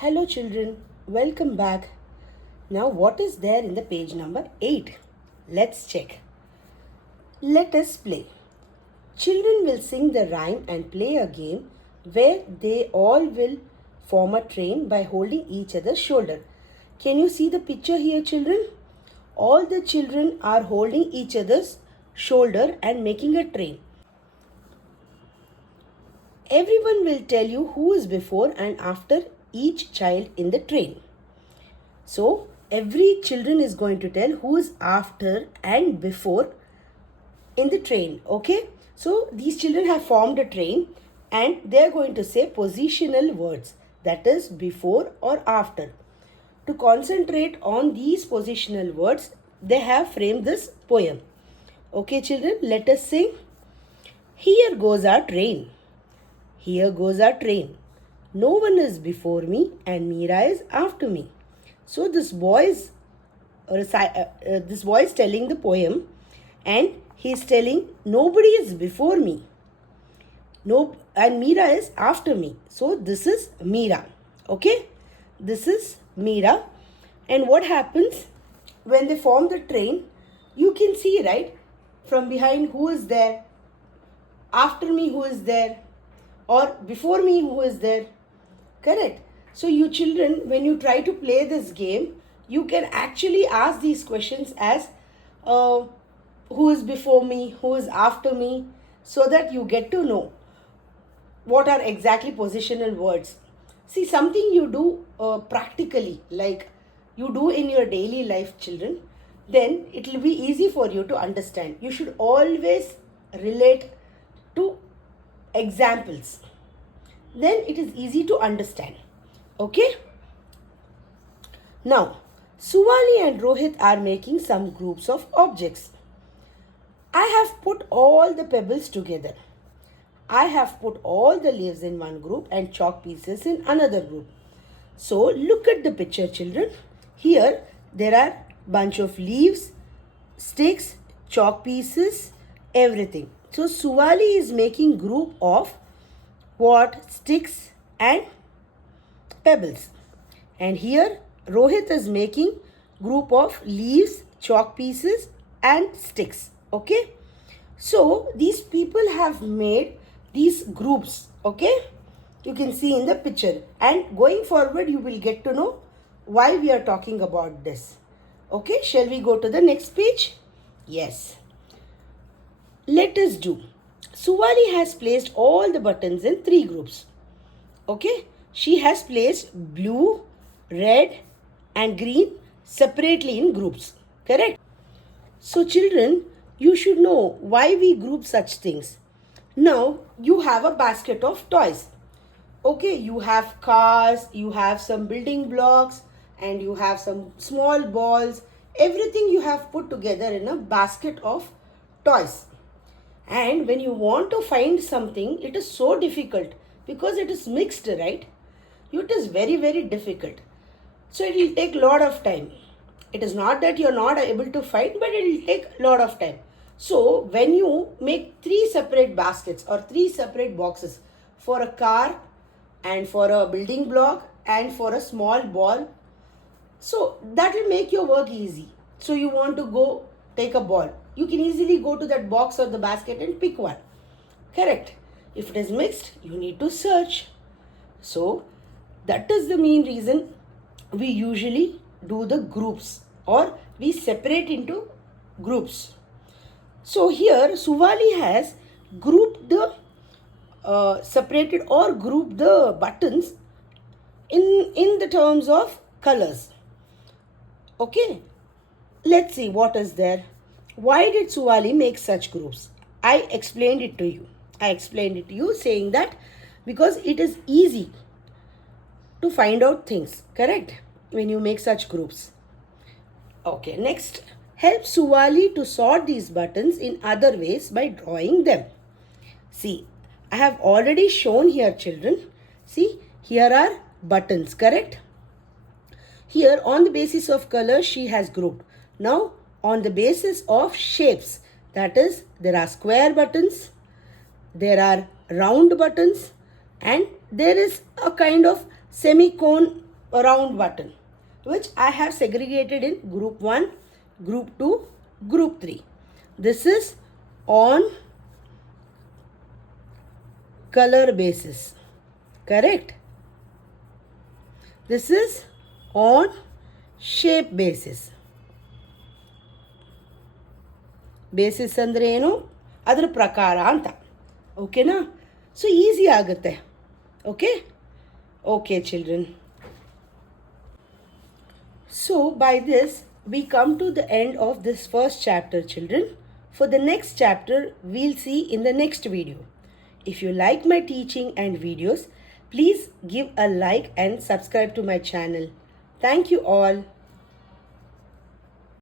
Hello children, welcome back. Now what is there in the page number 8? Let's check. Let us play. Children will sing the rhyme and play a game where they all will form a train by holding each other's shoulder. Can you see the picture here children? All the children are holding each other's shoulder and making a train. Everyone will tell you who is before and after each child in the train. So every children is going to tell who is after and before in the train. Okay. So these children have formed a train and they are going to say positional words, that is before or after. To concentrate on these positional words, they have framed this poem. Okay children, let us sing. Here goes our train. Here goes our train. No one is before me and Meera is after me. So this boy is telling the poem and he is telling nobody is before me. No, and Meera is after me. So this is Meera. Okay? This is Meera. And what happens when they form the train? You can see, right? From behind who is there, after me who is there, or before me who is there. Correct? So you children, when you try to play this game, you can actually ask these questions as who is before me, who is after me, so that you get to know what are exactly positional words. See, something you do practically, like you do in your daily life children, then it will be easy for you to understand. You should always relate to examples. Then it is easy to understand. Okay? Now, Suvali and Rohit are making some groups of objects. I have put all the pebbles together. I have put all the leaves in one group and chalk pieces in another group. So, look at the picture children. Here, there are bunch of leaves, sticks, chalk pieces, everything. So, Suvali is making group of what? Sticks and pebbles. And here Rohit is making group of leaves, chalk pieces and sticks. Okay. So these people have made these groups. Okay. You can see in the picture. And going forward you will get to know why we are talking about this. Okay. Shall we go to the next page? Yes. Let us do. Suvali has placed all the buttons in 3 groups. Okay. She has placed blue, red and green separately in groups. Correct? So children, you should know why we group such things. Now, you have a basket of toys. Okay, you have cars, you have some building blocks and you have some small balls. Everything you have put together in a basket of toys. And when you want to find something, it is so difficult because it is mixed, right? It is very, very difficult. So it will take a lot of time. It is not that you are not able to find, but it will take a lot of time. So when you make 3 separate baskets or 3 separate boxes for a car and for a building block and for a small ball, so that will make your work easy. So you want to go take a ball. You can easily go to that box or the basket and pick one. Correct? If it is mixed, you need to search. So that is the main reason we usually do the groups or we separate into groups. So here Suvali has grouped the separated or grouped the buttons in the terms of colors. Okay, let's see what is there. Why did Suvali make such groups? I explained it to you. I explained it to you saying that because it is easy to find out things, correct? When you make such groups. Okay, next, help Suvali to sort these buttons in other ways by drawing them. See, I have already shown here children. See, here are buttons, correct? Here on the basis of color she has grouped. Now on the basis of shapes, that is there are square buttons, there are round buttons and there is a kind of semicone a round button, which I have segregated in group 1, group 2, group 3. This is on color basis, correct? This is on shape basis. Basis ಅಂದರೆ ಏನು, ಅದರ ಪ್ರಕಾರ ಅಂತ. ಓಕೆನಾ? So easy ಆಗುತ್ತೆ. Okay okay children. So by this we come to the end of this first chapter, children. For the next chapter we'll see in the next video. If you like my teaching and videos, please give a like and subscribe to my channel. Thank you all.